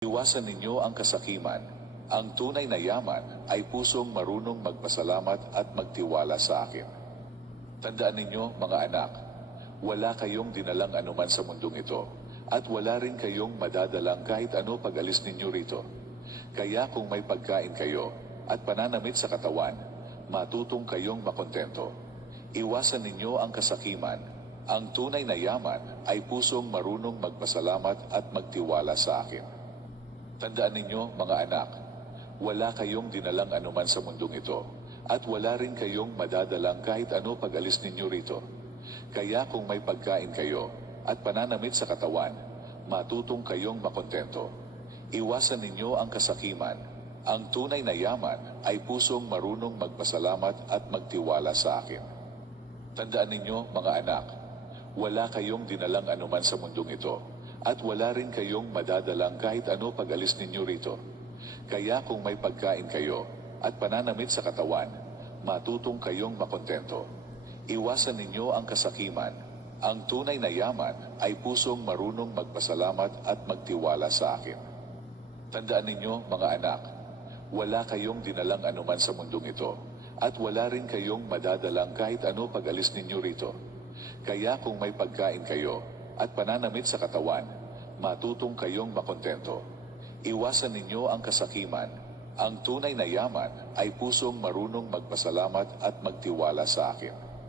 Iwasan ninyo ang kasakiman. Ang tunay na yaman ay pusong marunong magpasalamat at magtiwala sa akin. Tandaan ninyo, mga anak, wala kayong dinalang anuman sa mundong ito, at wala rin kayong madadalang kahit ano pag-alis ninyo rito. Kaya kung may pagkain kayo at pananamit sa katawan, matutong kayong makontento. Iwasan ninyo ang kasakiman. Ang tunay na yaman ay pusong marunong magpasalamat at magtiwala sa akin. Tandaan ninyo, mga anak, wala kayong dinalang anuman sa mundong ito, at wala rin kayong madadalang kahit ano pag-alis ninyo rito. Kaya kung may pagkain kayo at pananamit sa katawan, matutong kayong makontento. Iwasan ninyo ang kasakiman. Ang tunay na yaman ay pusong marunong magpasalamat at magtiwala sa akin. Tandaan ninyo, mga anak, wala kayong dinalang anuman sa mundong ito, at wala rin kayong madadalang kahit ano pag-alis ninyo rito. Kaya kung may pagkain kayo at pananamit sa katawan, matutong kayong makontento. Iwasan ninyo ang kasakiman. Ang tunay na yaman ay pusong marunong magpasalamat at magtiwala sa akin. Tandaan ninyo, mga anak, wala kayong dinalang anuman sa mundong ito, at wala rin kayong madadalang kahit ano pag-alis ninyo rito. Kaya kung may pagkain kayo at pananamit sa katawan, matutong kayong makontento. Iwasan ninyo ang kasakiman. Ang tunay na yaman ay pusong marunong magpasalamat at magtiwala sa akin.